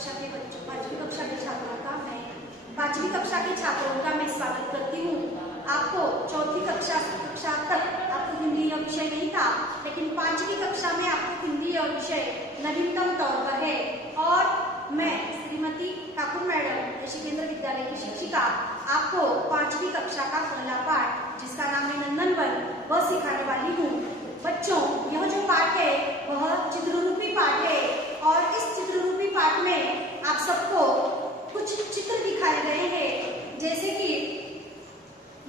कक्षा के बच्चों, 5वीं कक्षा के छात्रों का मैं 5वीं कक्षा के छात्रों का मैं स्वागत करती हूँ। आपको 4वीं कक्षा तक आपको हिंदी यह विषय नहीं था, लेकिन 5वीं कक्षा में आपको हिंदी यह विषय नवीनतम तौर पर है। और मैं श्रीमती ठाकुर मैडम ऋषि केंद्र विद्यालय की शिक्षिका आपको 5वीं कक्षा का पहला पाठ, जिसका नाम है नंदन वन, वह सिखाने वाली हूँ। बच्चों, यह जो पाठ है वह चित्ररूपी पाठ है और इस चित्ररूपी पाठ में आप सबको कुछ चित्र दिखाए गए हैं। जैसे कि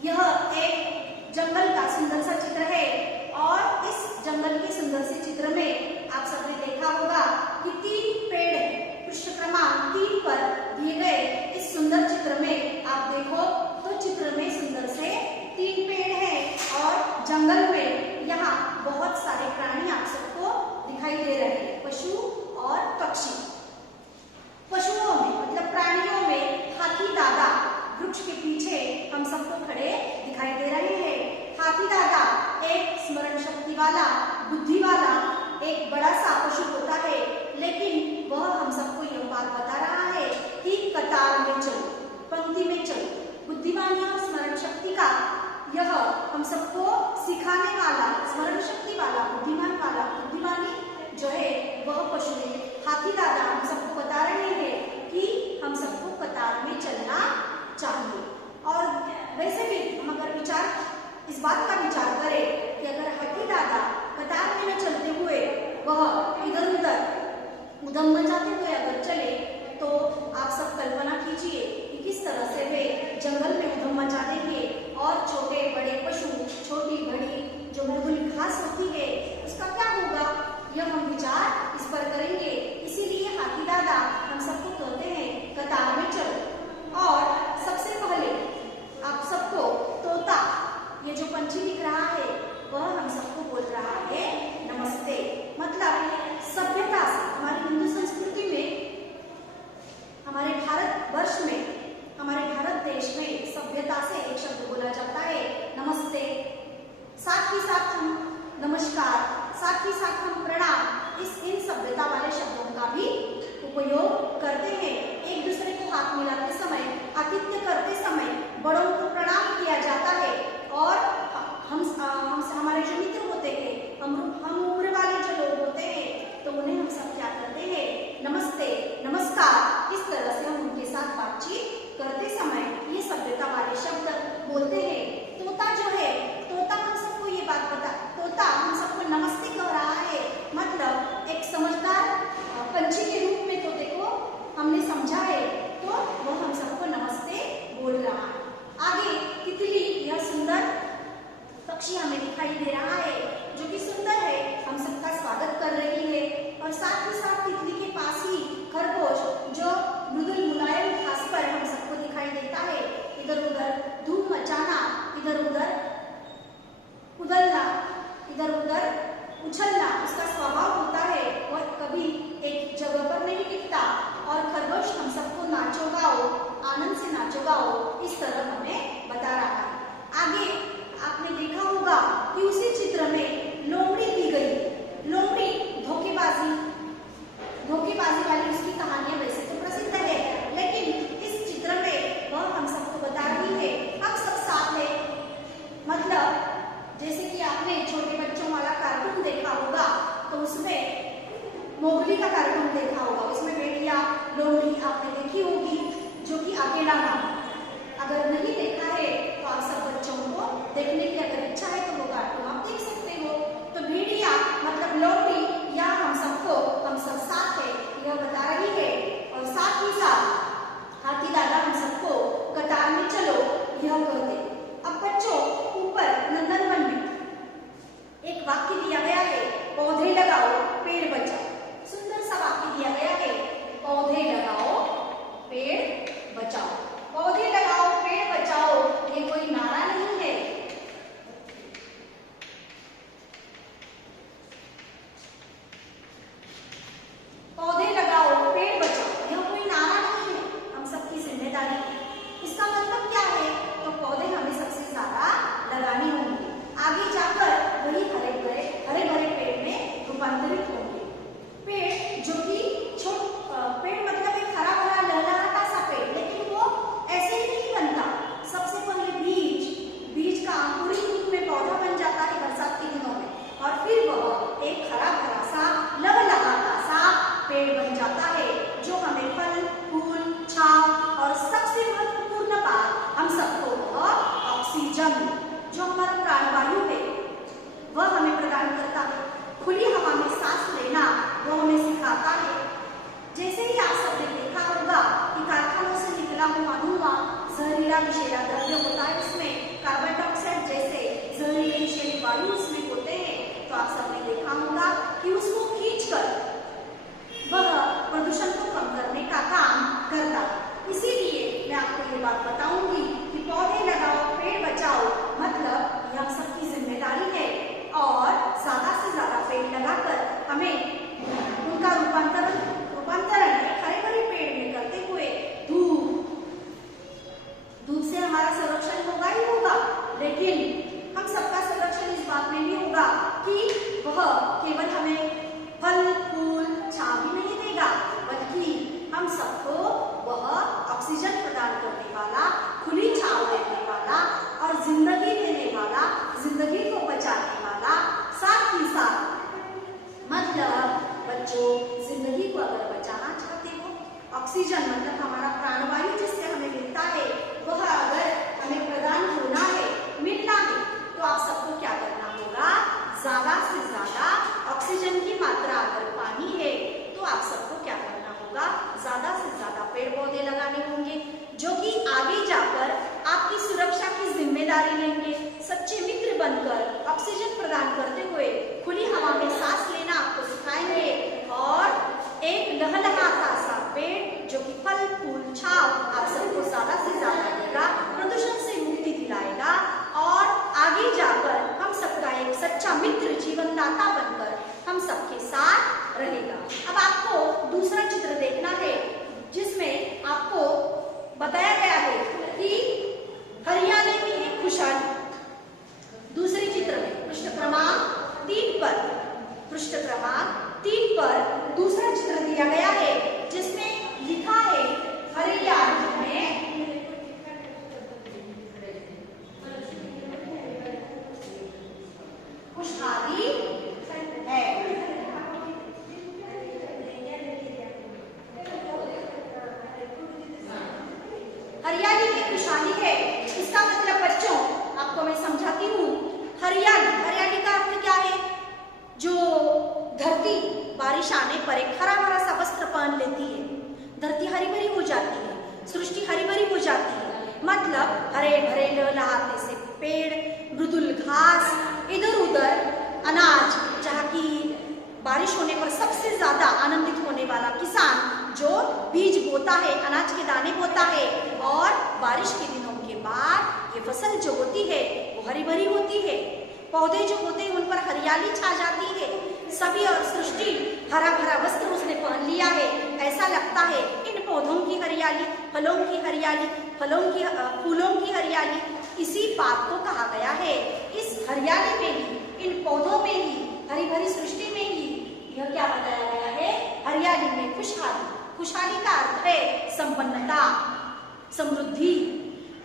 यह एक जंगल का सुंदर सा चित्र है और इस जंगल के सुंदर से चित्र में आप सबने देखा होगा कि 3 पेड़ पृष्ठ क्रमांक 3 पर दिए गए इस सुंदर चित्र में आप देखो तो चित्र में सुंदर से 3 पेड़ हैं और जंगल में यहाँ बहुत सारे प्राणी आप सबको दिखाई दे रहे हैं, पशु और पक्षी। पशुओं में मतलब प्राणियों में हाथी दादा वृक्ष के पीछे हम सबको खड़े दिखाई दे रहे हैं। हाथी दादा एक स्मरण शक्ति वाला, बुद्धि वाला एक बड़ा सा पशु होता है, लेकिन वह हम सबको यह बात बता रहा है कि कतार में चलो, पंक्ति में चलो। बुद्धिमानी और स्मरण शक्ति का यह हम सबको सिखाने वाला, स्मरण शक्ति वाला, बुद्धिमान वाला, बुद्धिमानी जो है वह पशु है। हाथी दादा हम सबको बता रहे हैं कि हम सबको कतार में चलना चाहिए। और वैसे भी हम अगर इस बात का विचार करें कि अगर हाथी दादा कतार में न चलते हुए वह इधर उधर उधम मचाते हुए अगर चले तो आप सब कल्पना कीजिए कि किस तरह से वे जंगल में उधम मचा देंगे और छोटे बड़े पशु, छोटी बड़ी जो मृदुल घास होती है उसका क्या होगा, यह हम विचार इस पर करेंगे। इसीलिए हाथी दादा हम सबको कहते हैं कतार में चलो। और सबसे पहले आप सबको तोता, ये जो पंछी दिख रहा है वह हम सबको बोल रहा है नमस्ते। मतलब सभ्यता से, हमारी हिंदू संस्कृति में, हमारे भारत वर्ष में, हमारे भारत देश में सभ्यता से एक शब्द बोला जाता है नमस्ते। साथ ही साथ हम नमस्कार, साथ ही साथ हम प्रणाम, इन सभ्यता वाले शब्दों का भी उपयोग करते हैं। एक दूसरे को हाथ मिलाते समय, आतिथ्य करते समय बड़ों को प्रणाम किया जाता है। और हमारे जो मित्र होते हैं, हम उम्र वाले जो लोग होते हैं तो उन्हें हम सब क्या करते हैं, नमस्ते, नमस्कार, इस तरह से हम उनके साथ बातचीत करते समय ये सभ्यता वाले शब्द बोलते हैं। तोता जो है, तोता हम सबको ये बात बता, तोता हम सबको नमस्ते कह रहा है, मतलब एक समझदार पंछी के रूप में तोते को हमने समझा है तो वह हम सबको नमस्ते बोल रहा है। आगे तितली, यह सुंदर पक्षी हमें दिखाई दे रहा है जो कि सुंदर है, हम सबका स्वागत कर रही है। और साथ ही साथ तितली के पास ही खरगोश जो मृदुल मुलायम घास पर हम सबको दिखाई देता है, इधर उधर धूम मचाना, इधर उधर उदलना, इधर उधर उछलना उसका स्वभाव होता है और कभी एक जगह पर नहीं टिकता। और खरगोश हम सबको नाचो गाओ, आनंद से नाचो गाओ, इस तरह हमें बता रहा है। आगे आपने देखा होगा कि उसी चित्र में लोमड़ी दी गई। लोमड़ी धोखेबाजी वाली उसकी कहानियां वैसे तो प्रसिद्ध है, लेकिन इस चित्र में वह हम सबको बता रही है हम सब साथ है। मतलब जैसे कि आपने छोटे बच्चों वाला कार्टून देखा होगा तो उसमें मोगली का कार्टून देखा होगा, उसमें भेड़िया लोमड़ी आपने देखी होगी जो कि अकेला नाम। अगर नहीं देखा है तो आप सब बच्चों को देखने की अगर इच्छा है तो वो कार्टून आप देख सकते हो। तो भेड़िया मतलब लोमड़ी या हम सबको, हम सब साथ है यह बता रही है। और साथ ही साथ हाथी दादा हम सबको कतार में चलो यह कहते। अब बच्चों, ऊपर नंदनवन में एक वाक्य दिया गया है, पौधे लगाओ पेड़ बचाओ। सुंदर सा वाक्य दिया गया है, पौधे लगाओ पेड़ बचाओ। पौधे लगाओ पेड़ बचाओ, ये कोई नारा नहीं है। ऑक्सीजन मतलब हमारा प्राणवायु जिससे हमें मिलता है, वह अगर हमें प्रदान होना है, मिलना है, तो आप सबको क्या करना होगा, ज्यादा से ज्यादा ऑक्सीजन की मात्रा अगर पानी है तो आप सबको क्या करना होगा, ज्यादा से ज्यादा पेड़ पौधे लगाने होंगे, जो कि आगे जाकर आपकी सुरक्षा की जिम्मेदारी लेंगे, सच्चे मित्र बनकर ऑक्सीजन प्रदान करते हुए खुली हवा में सांस लेना आपको सिखाएंगे और एक लहलहाता सा पेड़ जो कि फल फूल छाव आप सबको ज्यादा से ज्यादा देगा, प्रदूषण से मुक्ति दिलाएगा और आगे जाकर हम सबका एक सच्चा मित्र जीवनदाता बनकर हम सबके साथ रहेगा। अब आपको दूसरा चित्र देखना है जिसमें आपको बताया गया है कि हरियाली में है खुशहाली। दूसरे चित्र में पृष्ठ क्रमांक 3 पर दूसरा चित्र दिया गया है जिसमें लिखा है हरियाली में खुशहाली है। हरियाली में खुशहाली है, इसका मतलब बच्चों आपको मैं समझाती हूँ। हरियाली का अर्थ क्या है, जो धरती बारिश आने पर एक हरा भरा सा वस्त्र पहन लेती है, धरती हरी भरी हो जाती है, सृष्टि हरी भरी हो जाती है, मतलब हरे भरे लहलहाते से पेड़, मृदुल घास, इधर उधर अनाज, जहाँ की बारिश होने पर सबसे ज्यादा आनंदित होने वाला किसान जो बीज बोता है, अनाज के दाने बोता है और बारिश के दिनों के बाद ये फसल जो होती है वो हरी भरी होती है, पौधे जो होते हैं उन पर हरियाली छा जाती है, सभी और सृष्टि हरा भरा वस्त्र उसने पहन लिया है, ऐसा लगता है। इन पौधों की हरियाली, फलों की हरियाली, फूलों की हरियाली, इसी बात को कहा गया है। इस हरियाली में ही, इन पौधों में ही, हरी भरी सृष्टि में ही यह क्या बताया गया है, हरियाली में खुशहाली। खुशहाली का अर्थ है संपन्नता, समृद्धि।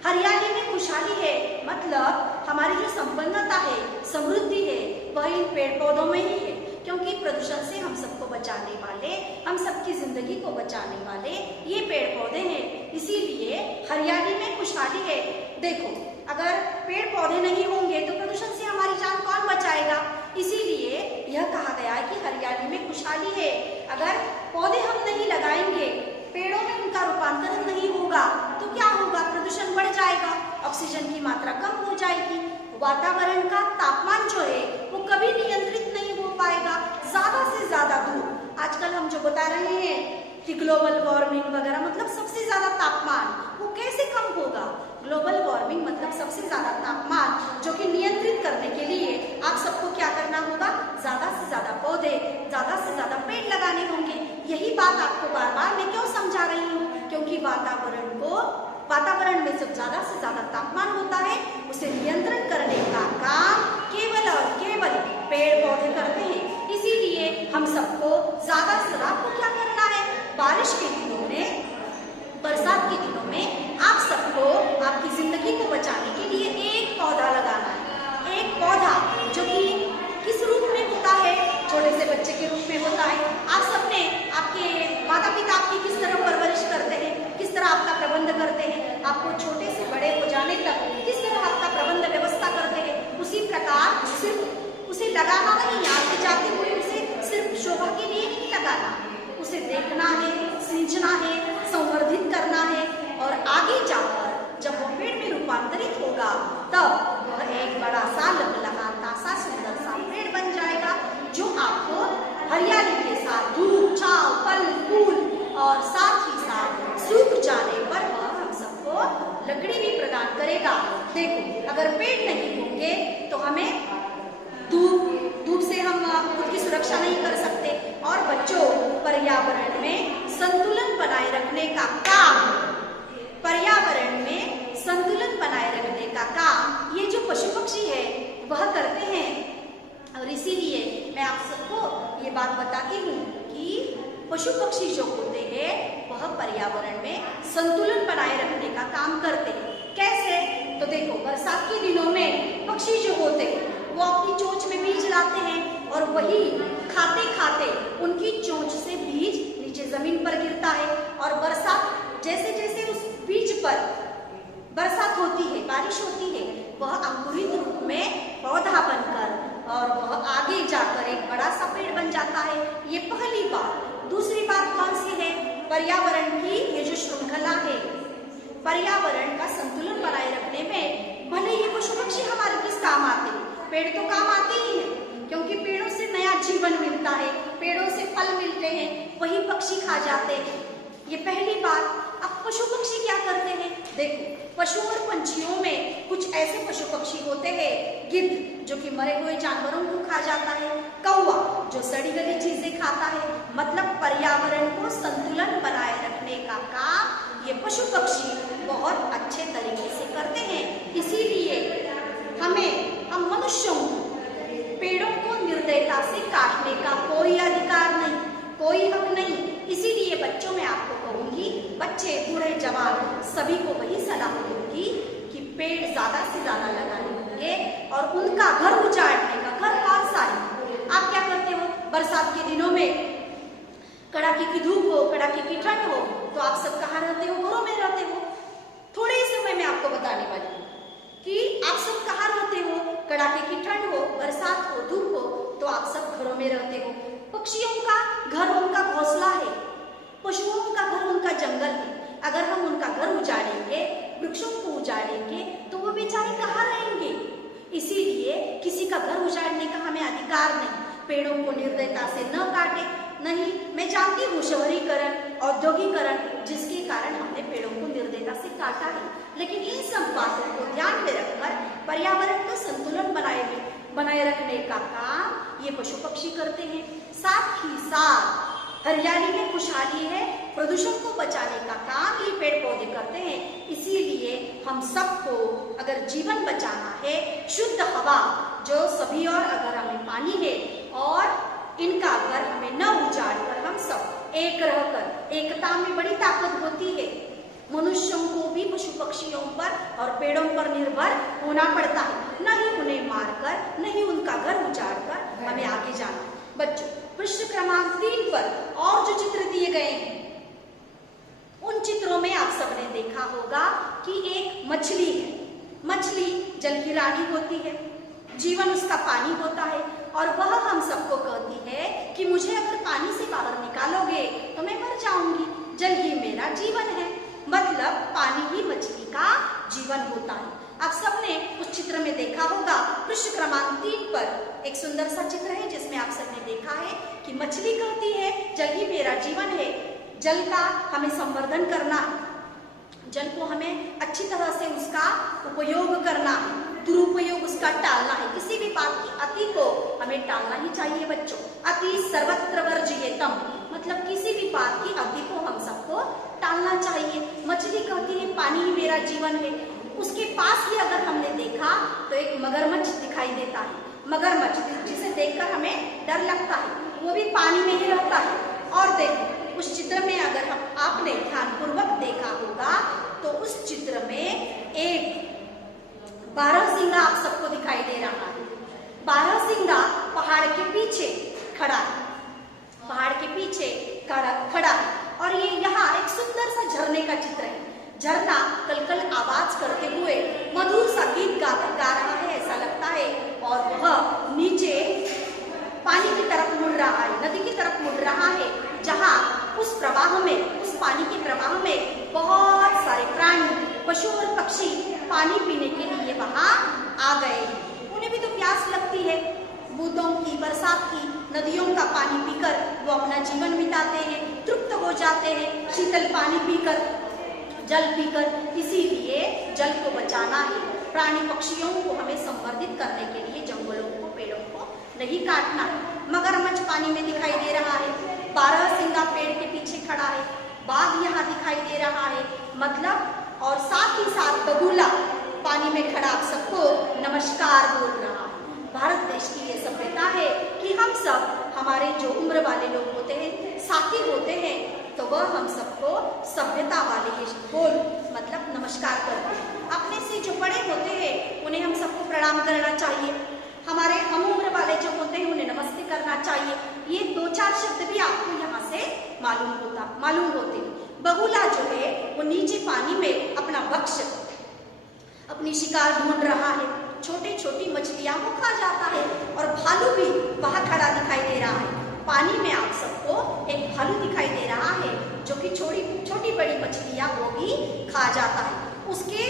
हरियाली में खुशहाली है मतलब हमारी जो संपन्नता है, समृद्धि है, वह इन पेड़ पौधों में ही है, क्योंकि प्रदूषण से हम सबको बचाने वाले, हम सबकी जिंदगी को बचाने वाले ये पेड़ पौधे हैं, इसीलिए हरियाली में खुशहाली है। देखो, अगर पेड़ पौधे नहीं होंगे तो प्रदूषण से हमारी जान कौन बचाएगा, इसीलिए यह कहा गया है कि हरियाली में खुशहाली है। अगर पौधे हम नहीं लगाएंगे, पेड़ों में उनका रूपांतरण नहीं होगा तो क्या होगा, प्रदूषण बढ़ जाएगा, ऑक्सीजन की मात्रा कम हो जाएगी, वातावरण का तापमान जो है वो कभी नियंत्रित नहीं हो पाएगा। ज्यादा से ज्यादा धूप, आजकल हम जो बता रहे हैं कि ग्लोबल वार्मिंग वगैरह, मतलब सबसे ज्यादा तापमान, वो कैसे कम होगा। ग्लोबल वार्मिंग मतलब सबसे ज्यादा तापमान, जो कि नियंत्रित करने के लिए आप सबको क्या करना होगा, ज्यादा से ज्यादा पौधे, ज्यादा से ज्यादा पेड़ लगाने होंगे। यही बात आपको बार बार मैं क्यों समझा रही हूँ, क्योंकि वातावरण में जब ज्यादा से ज्यादा तापमान होता है, उसे नियंत्रण करने का काम केवल और केवल पेड़ पौधे करते हैं। इसीलिए हम सबको ज्यादा से ज्यादा आपको क्या करना है, बारिश के दिनों में, बरसात के दिनों में आप सबको आपकी जिंदगी को बचाने के लिए एक पौधा लगाना है। एक पौधा जो कि किस रूप में होता है, छोटे से बच्चे के रूप में होता है। आप सबने, आपके माता पिता आपकी किस तरह परवरिश करते हैं, किस तरह आपका प्रबंध करते हैं, आपको छोटे से बड़े हो जाने तक किस तरह आपका प्रबंध व्यवस्था करते हैं, उसी प्रकार सिर्फ उसे लगाना नहीं, आगे जाते हुए उसे सिर्फ शोभा के लिए नहीं लगाना, उसे देखना है, सींचना है, संवर्धित करना है और आगे जाकर जब वो पेड़ में रूपांतरित होगा तब वह एक बड़ा सा लहलहाता सा सुंदर सा पेड़ बन जाएगा, जो आपको हरियाली के साथ धूप, छांव, फल फूल और साथ ही साथ सूख जाने पर वह हम सबको लकड़ी भी प्रदान करेगा। देखो, अगर पेड़ नहीं होंगे तो हमें धूप से हम खुद की सुरक्षा नहीं कर सकते। और बच्चों, पर्यावरण में संतुलन बनाए रखने का काम, पर्यावरण में संतुलन बनाए रखने का काम ये जो पशु पक्षी है वह करते हैं। और इसीलिए मैं आप सबको ये बात बताती हूँ कि पशु पक्षी जो होते हैं वह पर्यावरण में संतुलन बनाए रखने का काम करते हैं। कैसे? तो देखो, बरसात के दिनों में पक्षी जो होते हैं वो अपनी चोंच में बीज लाते हैं और वही खाते खाते उनकी चोंच से बीज नीचे जमीन पर गिरता है और बरसात परवरिश होती है वह अंकुरित रूप में पौधा बनकर और वह आगे जाकर एक बड़ा सा पेड़ बन जाता है। ये पहली बात। दूसरी बात कौन सी है? पर्यावरण की ये जो श्रृंखला है, पर्यावरण का संतुलन बनाए रखने में भले ये पशु पक्षी हमारे किस काम आते हैं, पेड़ तो काम आते ही हैं, क्योंकि पेड़ों से नया जीवन मिलता है, पेड़ों से फल मिलते हैं, वही पक्षी खा जाते हैं। ये पहली बात। अब पशु पक्षी क्या करते हैं? देखो, पशु और पंछियों में कुछ ऐसे पशु पक्षी होते हैं, गिद्ध जो कि मरे हुए जानवरों को खा जाता है, कौवा जो सड़ी गली चीजें खाता है। मतलब पर्यावरण को संतुलन बनाए रखने का काम ये पशु पक्षी बहुत अच्छे तरीके से करते हैं। इसीलिए हम मनुष्यों को पेड़ों को निर्दयता से काटने का कोई अधिकार नहीं, कोई हक नहीं। इसीलिए बच्चों में आपको कहूंगी, बच्चे बूढ़े जवान सभी को वही सलाह दूंगी कि पेड़ ज्यादा से ज्यादा लगाने होंगे और उनका घर उजाड़ने का घर कौन सा है? आप क्या करते हो? बरसात के दिनों में कड़ाके की धूप हो, कड़ाके की ठंड हो, तो आप सब कहाँ रहते हो? घरों में रहते हो। थोड़े ही समय में आपको बताने वाली हूँ कि आप सब कहाँ रहते हो। कड़ाके की ठंड हो, बरसात हो, धूप हो, तो आप सब घरों में रहते हो। पक्षियों का घर उनका घोंसला है, पशुओं का घर उनका जंगल है। अगर हम उनका घर उजाड़ेंगे, वृक्षों को उजाड़ेंगे, तो वो बेचारे कहाँ रहेंगे? इसीलिए किसी का घर उजाड़ने का हमें अधिकार नहीं। पेड़ों को निर्दयता से न काटे। नहीं, मैं जानती हूँ शहरीकरण, औद्योगिकरण, जिसके कारण हमने पेड़ों को निर्दयता से काटा है, लेकिन इन सब बातों को ध्यान में रखकर पर्यावरण का संतुलन बनाए रखने का काम ये पशु पक्षी करते हैं। साथ ही साथ हरियाली में खुशहाली है, प्रदूषण को बचाने का काम ये पेड़ पौधे करते हैं। इसीलिए हम सबको अगर जीवन बचाना है, शुद्ध हवा जो सभी और अगर हमें पानी है और इनका घर हमें न उजाड़ कर हम सब एक रहकर, एकता में बड़ी ताकत होती है। मनुष्यों को भी पशु पक्षियों पर और पेड़ों पर निर्भर होना पड़ता है, नहीं उन्हें मारकर, नहीं उनका घर उजाड़कर हमें आगे जाना। बच्चों, पृष्ठ क्रमांक 3 पर और जो चित्र दिए गए हैं, उन चित्रों में आप सबने देखा होगा कि एक मछली है। मछली जल की रानी होती है, जीवन उसका पानी होता है और वह हम सबको कहती है कि मुझे अगर पानी से बाहर निकालोगे तो मैं मर जाऊंगी, जल ही मेरा जीवन है। मतलब पानी ही मछली का जीवन होता है। आप सबने उस चित्र में देखा होगा, पृष्ठ क्रमांक 3 पर एक सुंदर सा चित्र है जिसमें आप सबने देखा है कि मछली कहती है जल ही मेरा जीवन है, जल का हमें संवर्धन करना है, जल को हमें अच्छी तरह से उसका उपयोग करना है, दुरुपयोग उसका टालना है। किसी भी बात की अति को हमें टालना ही चाहिए बच्चों। अति सर्वत्र वर्जयेतम, मतलब किसी भी बात की अति को हम सबको टालना चाहिए। मछली कहती है पानी ही मेरा जीवन है। उसके पास ही अगर हमने देखा तो एक मगरमच्छ दिखाई देता है। मगरमच्छ जिसे देखकर हमें डर लगता है, वो भी पानी में ही रहता है। और देखो उस चित्र में अगर आपने ध्यानपूर्वक देखा होगा तो उस चित्र में एक बारहसिंगा आप सबको दिखाई दे रहा है। बारहसिंगा पहाड़ के पीछे खड़ा है, पहाड़ के पीछे खड़ा है और ये यहाँ एक सुंदर सा झरने का चित्र है। झरना कलकल आवाज करते हुए मधुर सा गीत गा रहा है, ऐसा लगता है, और वह नीचे पानी की तरफ मुड़ रहा है, नदी की तरफ मुड़ रहा है, जहाँ उस प्रवाह में, उस पानी के प्रवाह में बहुत सारे प्राणी, पशु और पक्षी पानी पीने के लिए वहां आ गए। उन्हें भी तो प्यास लगती है, बूंदों की, बरसात की, नदियों का पानी पीकर वो अपना जीवन बिताते हैं, तृप्त हो जाते हैं शीतल पानी पीकर, जल पीकर। इसीलिए जल को बचाना है, प्राणी पक्षियों को हमें संवर्धित करने के लिए जंगलों को, पेड़ों को नहीं काटना है। मगरमच्छ पानी में दिखाई दे रहा है, बारहसिंगा पेड़ के पीछे खड़ा है, बाघ यहाँ दिखाई दे रहा है, मतलब, और साथ ही साथ बगुला पानी में खड़ा आप सबको नमस्कार बोल रहा है। भारत देश की ये सभ्यता है कि हम सब, हमारे जो उम्र वाले लोग होते हैं, साथी होते हैं, तो वह हम सबको सभ्यता वाले ही बोल, मतलब नमस्कार करते हैं। अपने से जो बड़े होते हैं उन्हें हम सबको प्रणाम करना चाहिए, हमारे हम उम्र वाले जो होते हैं उन्हें नमस्ते करना चाहिए। ये 2-4 शब्द भी आपको यहाँ से मालूम होते हैं। बगुला जो है वो नीचे पानी में अपना भक्ष्य अपनी शिकार ढूंढ रहा है। छोटी छोटी मछलियां वो खा जाता है और भालू भी वहां खड़ा दिखाई दे रहा है। पानी में आप सबको एक भालू दिखाई दे रहा है जो कि छोटी बड़ी मछलियां वो भी खा जाता है। उसके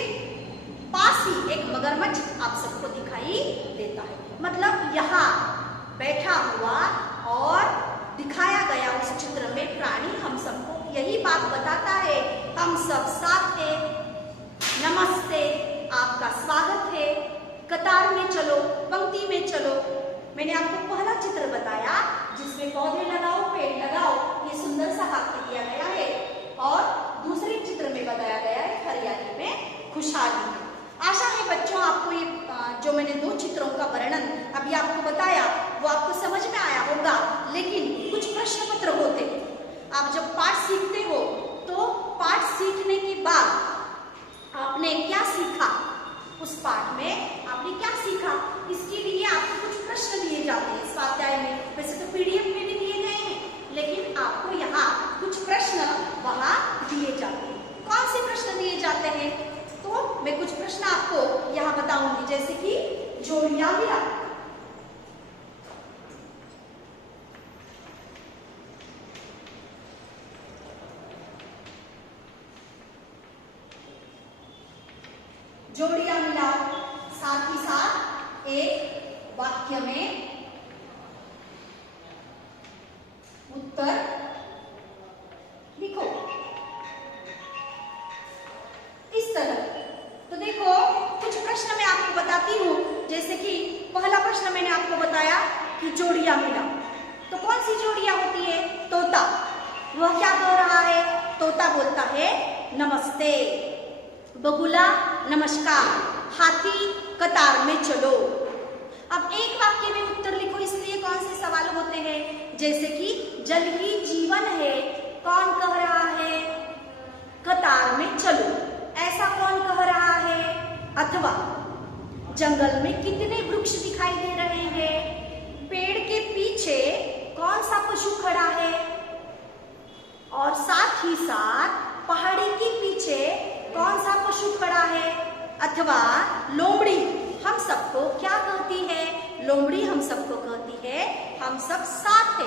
पास ही एक मगरमच्छ आप सबको दिखाई देता है। मतलब यहाँ बैठा हुआ और दिखाया गया उस चित्र में प्राणी हम सबको यही बात बताता है, हम सब साथ हैं, नमस्ते, आपका स्वागत है, कतार में चलो, पंक्ति में चलो। मैंने आपको पहला चित्र बताया जिसमें पौधे लगाओ, पेड़ लगाओ, ये सुंदर सा वाक्य दिया गया है। और दूसरे चित्र में बताया गया है हरियाली में खुशहाली है। आशा है बच्चों आपको ये जो मैंने दो चित्रों का वर्णन अभी आपको बताया वो आपको समझ में आया होगा। लेकिन कुछ प्रश्न पत्र होते हैं, आप जब पाठ सीखते हो तो पाठ सीखने के बाद आपने क्या सीखा, उस पाठ में आपने क्या सीखा, इसके लिए आपको कुछ प्रश्न दिए जाते हैं स्वाध्याय में। वैसे तो पीडीएफ में भी दिए गए हैं, लेकिन आपको यहाँ कुछ प्रश्न वहां दिए जाते हैं। कौन से प्रश्न दिए जाते हैं, तो मैं कुछ प्रश्न आपको यहाँ बताऊंगी, जैसे कि जोड़ियां मिला, जोड़ियां मिलाओ, साथ ही साथ एक वाक्य में उत्तर लिखो इस तरह। तो देखो कुछ प्रश्न मैं आपको बताती हूँ, जैसे कि पहला प्रश्न मैंने आपको बताया कि जोड़ियां मिलाओ। तो कौन सी जोड़ियां होती है, तोता, वह क्या कह रहा है, तोता बोलता है नमस्ते। बगुला नमस्कार, हाथी कतार में चलो। अब एक वाक्य में उत्तर लिखो, इसलिए कौन से सवाल होते हैं, जैसे कि जल ही जीवन है, कौन कह रहा है, कतार में चलो, ऐसा कौन कह रहा है। अथवा जंगल में कितने वृक्ष दिखाई दे रहे हैं, पेड़ के पीछे कौन सा पशु खड़ा है, और साथ ही साथ पहाड़ी के पीछे कौन सा पशु खड़ा है। अथवा लोमड़ी हम सबको क्या कहती है, लोमड़ी हम सबको कहती है हम सब साथ है।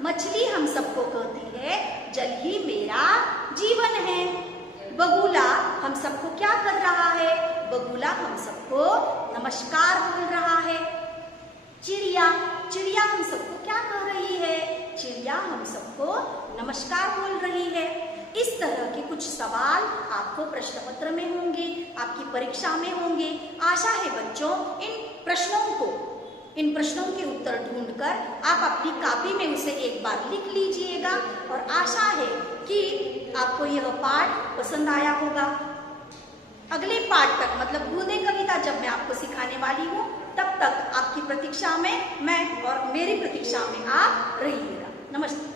मछली हम सबको कहती है जल ही मेरा जीवन है। बगुला हम सबको क्या कर रहा है, बगुला हम सबको नमस्कार बोल रहा है। चिड़िया, चिड़िया हम सबको क्या कह रही है, चिड़िया हम सबको नमस्कार बोल रही है। इस तरह के कुछ सवाल आपको प्रश्न पत्र में होंगे, आपकी परीक्षा में होंगे। आशा है बच्चों इन प्रश्नों के उत्तर ढूंढकर आप अपनी कॉपी में उसे एक बार लिख लीजिएगा। और आशा है कि आपको यह पाठ पसंद आया होगा। अगले पाठ तक मतलब बूंदे कविता जब मैं आपको सिखाने वाली हूँ, तब तक आपकी प्रतीक्षा में मैं और मेरी प्रतीक्षा में आप रहिएगा। नमस्ते।